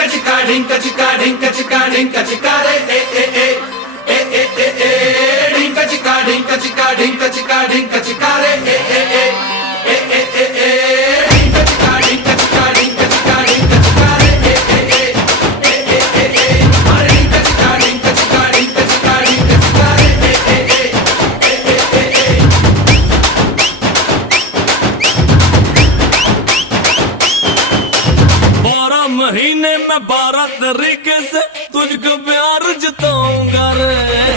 ढिंका चिका ढिंका चिका ढिंका चिका ढिंका चिका रे ए ए ए ए ए ए ए ढिंका चिका ढिंका चिका ढिंका चिका ढिंका चिका रे ए ए ए ए ए ए ए ढिंका चिका ढिंका चिका ढिंका चिका ढिंका चिका रे ए ए ए ए ए ए ए अरे ढिंका चिका ढिंका चिका ढिंका चिका ढिंका चिका रे ए ए ए ए ए ए महीने में 12 तरीके से तुझको प्यार जताऊंगा रे।